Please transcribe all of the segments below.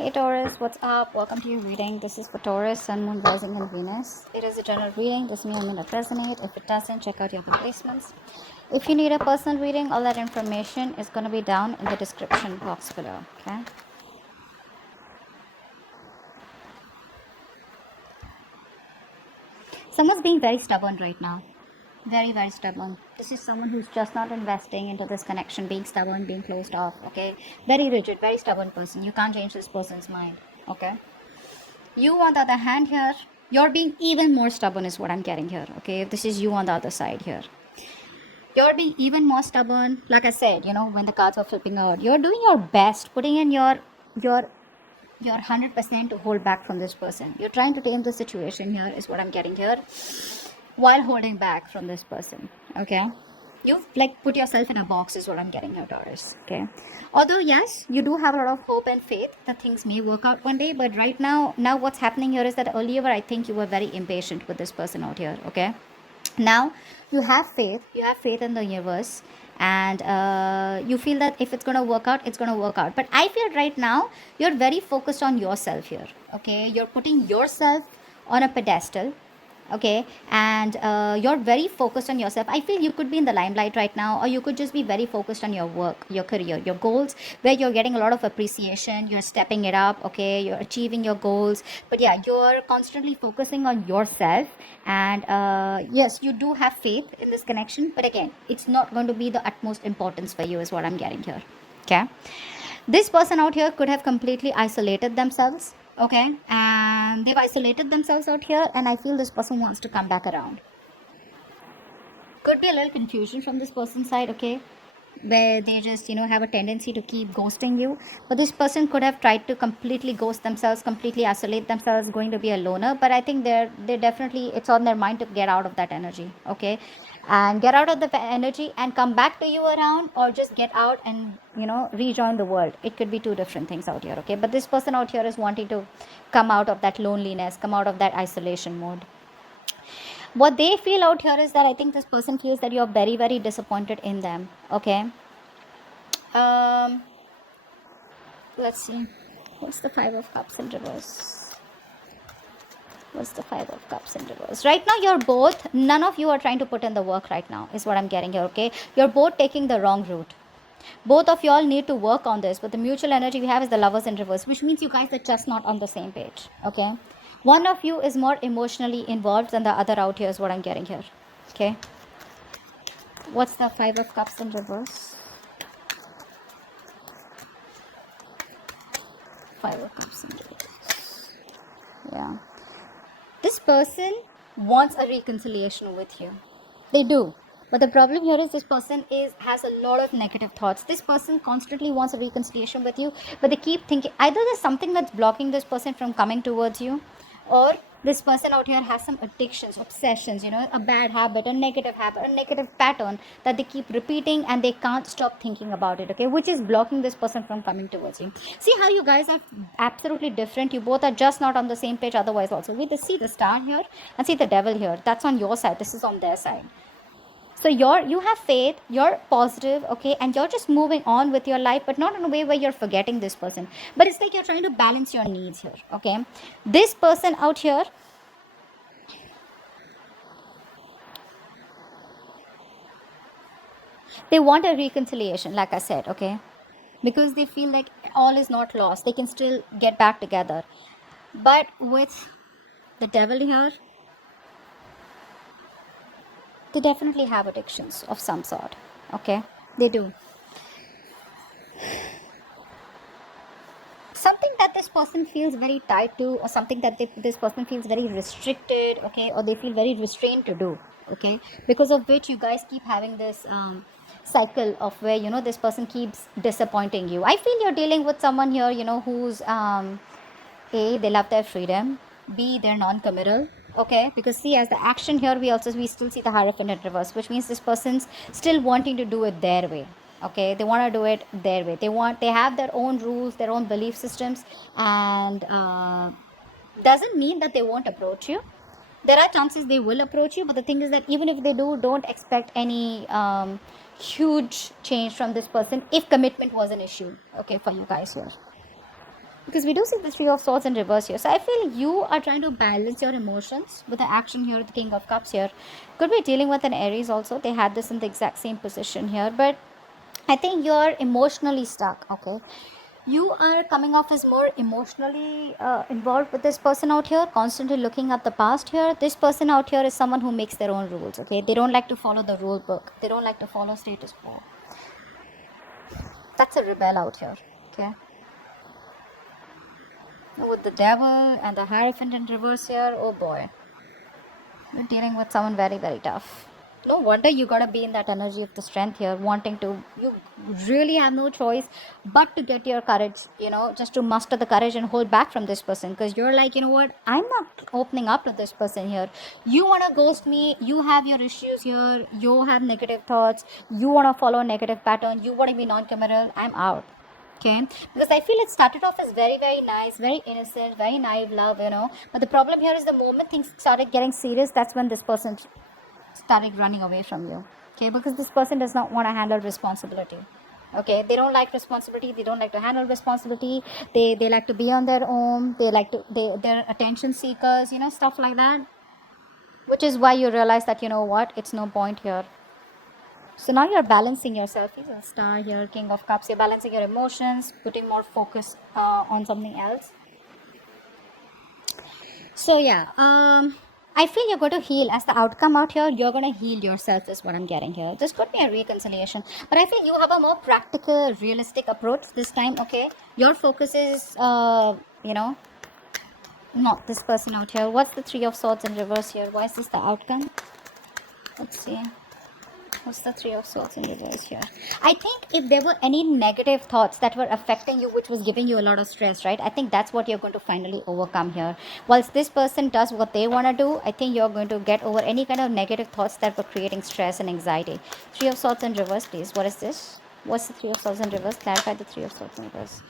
Hey Taurus, what's up? Welcome to your reading. This is for Taurus, Sun, Moon, Rising, and Venus. It is a general reading. This may or may not resonate. If it doesn't, check out your other placements. If you need a personal reading, all that information is going to be down in the description box below. Okay. Someone's being very stubborn right now. Very, very stubborn. This is someone who's just not investing into this connection, being stubborn, being closed off. Okay. Very rigid, very stubborn person. You can't change this person's mind. Okay. You, on the other hand, here, you're being even more stubborn, is what I'm getting here. Okay, this is you on the other side here. You're being even more stubborn. Like I said, when the cards are flipping out, you're doing your best, putting in your 100% to hold back from this person. You're trying to tame the situation here, is what I'm getting here, while holding back from this person. Okay. You've put yourself in a box, is what I'm getting here, Taurus. Okay. Although yes, you do have a lot of hope and faith that things may work out one day, but right now what's happening here is that earlier I think you were very impatient with this person out here. Okay. Now you have faith in the universe, and you feel that if it's going to work out, it's going to work out. But I feel right now you're very focused on yourself here. Okay. You're putting yourself on a pedestal. Okay, and you're very focused on yourself. I feel you could be in the limelight right now, or you could just be very focused on your work, your career, your goals, where you're getting a lot of appreciation, you're stepping it up. Okay, you're achieving your goals, but yeah, you're constantly focusing on yourself. And yes, you do have faith in this connection, but again, it's not going to be the utmost importance for you, is what I'm getting here. Okay, this person out here could have completely isolated themselves. Okay, and they've isolated themselves out here, and I feel this person wants to come back around. Could be a little confusion from this person's side. Okay, where they just have a tendency to keep ghosting you, but this person could have tried to completely ghost themselves, completely isolate themselves, going to be a loner. But I think they definitely, it's on their mind to get out of that energy. Okay, and get out of the energy and come back to you around, or just get out and rejoin the world. It could be two different things out here. Okay, but this person out here is wanting to come out of that loneliness, come out of that isolation mode. What they feel out here is that I think this person feels that you're very, very disappointed in them. Okay, let's see, what's the Five of Cups in reverse? What's the Five of Cups in reverse? Right now, none of you are trying to put in the work right now, is what I'm getting here. Okay, you're both taking the wrong route. Both of y'all need to work on this, but the mutual energy we have is the Lovers in reverse, which means you guys are just not on the same page. Okay, one of you is more emotionally involved than the other out here, is what I'm getting here. Okay, what's the Five of Cups in reverse? Five of Cups in reverse. Yeah, this person wants a reconciliation with you. They do. But the problem here is this person has a lot of negative thoughts. This person constantly wants a reconciliation with you, but they keep thinking either there's something that's blocking this person from coming towards you, or this person out here has some addictions, obsessions, a bad habit, a negative pattern that they keep repeating, and they can't stop thinking about it. Okay, which is blocking this person from coming towards you. See how you guys are absolutely different. You both are just not on the same page. Otherwise also, we see the Star here and see the Devil here. That's on your side. This is on their side. So you have faith, you're positive, okay, and you're just moving on with your life, but not in a way where you're forgetting this person. But it's like you're trying to balance your needs here. Okay, this person out here, they want a reconciliation, like I said. Okay, because they feel like all is not lost, they can still get back together. But with the Devil here, they definitely have addictions of some sort. Okay, they do. Something that this person feels very tied to, or something that this person feels very restricted. Okay, or they feel very restrained to do. Okay, because of which you guys keep having this cycle of where this person keeps disappointing you. I feel you're dealing with someone here who's A, they love their freedom, B, they're non-committal. Okay, because see, as the action here, we still see the Hierophant in reverse, which means this person's still wanting to do it their way. Okay, they want to do it their way. They have their own rules, their own belief systems, and doesn't mean that they won't approach you. There are chances they will approach you, but the thing is that even if they do, don't expect any huge change from this person if commitment was an issue. Okay, for you guys here. Because we do see the Three of Swords in reverse here. So I feel you are trying to balance your emotions with the action here, the King of Cups here. Could be dealing with an Aries also. They had this in the exact same position here. But I think you're emotionally stuck, okay? You are coming off as more emotionally involved with this person out here, constantly looking at the past here. This person out here is someone who makes their own rules, okay? They don't like to follow the rule book. They don't like to follow status quo. That's a rebel out here, okay? With the devil and the Hierophant in reverse here, oh boy. You're dealing with someone very, very tough. No wonder you gotta be in that energy of the strength here, wanting to. You really have no choice but to get your courage, just to muster the courage and hold back from this person. Because you're like, you know what, I'm not opening up to this person here. You wanna ghost me, you have your issues here, you have negative thoughts, you wanna follow a negative pattern, you wanna be non committal, I'm out. Okay, because I feel it started off as very, very nice, very innocent, very naive love, but the problem here is the moment things started getting serious, that's when this person started running away from you. Okay, because this person does not want to handle responsibility. Okay, they don't like responsibility, they don't like to handle responsibility, they like to be on their own, they're attention seekers, stuff like that, which is why you realize that, what, it's no point here. So now you're balancing yourself. He's a star here, King of Cups. You're balancing your emotions, putting more focus on something else. So yeah, I feel you're going to heal. As the outcome out here, you're going to heal yourself is what I'm getting here. This could be a reconciliation. But I feel you have a more practical, realistic approach this time, okay? Your focus is, not this person out here. What's the Three of Swords in reverse here? Why is this the outcome? Let's see. What's the Three of Swords in reverse here? I think if there were any negative thoughts that were affecting you, which was giving you a lot of stress, right? I think that's what you're going to finally overcome here. Whilst this person does what they want to do, I think you're going to get over any kind of negative thoughts that were creating stress and anxiety. Three of Swords in reverse, please. What is this? What's the Three of Swords in reverse? Clarify the Three of Swords in reverse.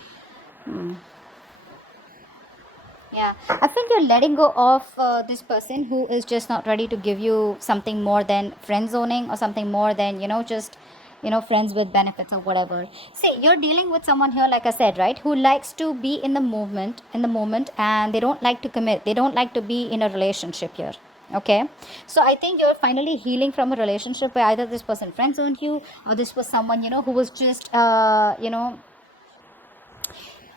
Yeah, I feel you're letting go of this person who is just not ready to give you something more than friend zoning or something more than, just, friends with benefits or whatever. See, you're dealing with someone here, like I said, right, who likes to be in the moment, and they don't like to commit. They don't like to be in a relationship here. Okay, so I think you're finally healing from a relationship where either this person friend zoned you or this was someone, who was just,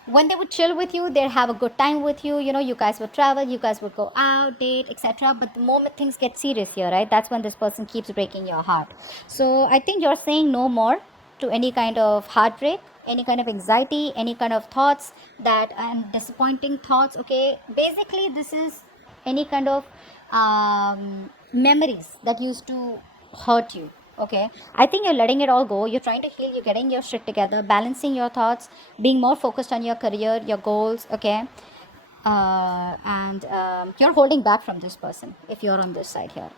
when they would chill with you, they'd have a good time with you, you guys would travel, you guys would go out, date, etc. But the moment things get serious here, right, that's when this person keeps breaking your heart. So I think you're saying no more to any kind of heartbreak, any kind of anxiety, any kind of thoughts that and disappointing thoughts. Okay, basically this is any kind of memories that used to hurt you. Okay, I think you're letting it all go. You're trying to heal, you're getting your shit together, balancing your thoughts, being more focused on your career, your goals. Okay, and you're holding back from this person if you're on this side here.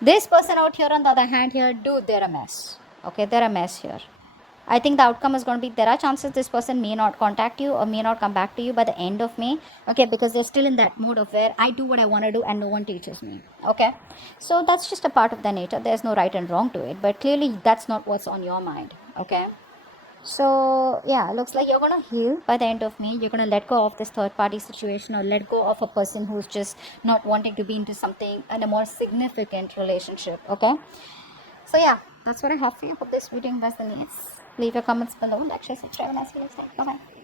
This person out here on the other hand here, dude, they're a mess. Okay, they're a mess here. I think the outcome is going to be, there are chances this person may not contact you or may not come back to you by the end of May. Okay, because they're still in that mode of where I do what I want to do and no one teaches me. Okay, so that's just a part of the nature. There's no right and wrong to it, but clearly that's not what's on your mind. Okay, so yeah, looks like you're gonna heal by the end of May. You're gonna let go of this third party situation or let go of a person who's just not wanting to be into something in a more significant relationship. Okay, so yeah, that's what I have for you. Hope this video resonates. Leave your comments below, like, share, subscribe, and I'll see you next time. Bye bye.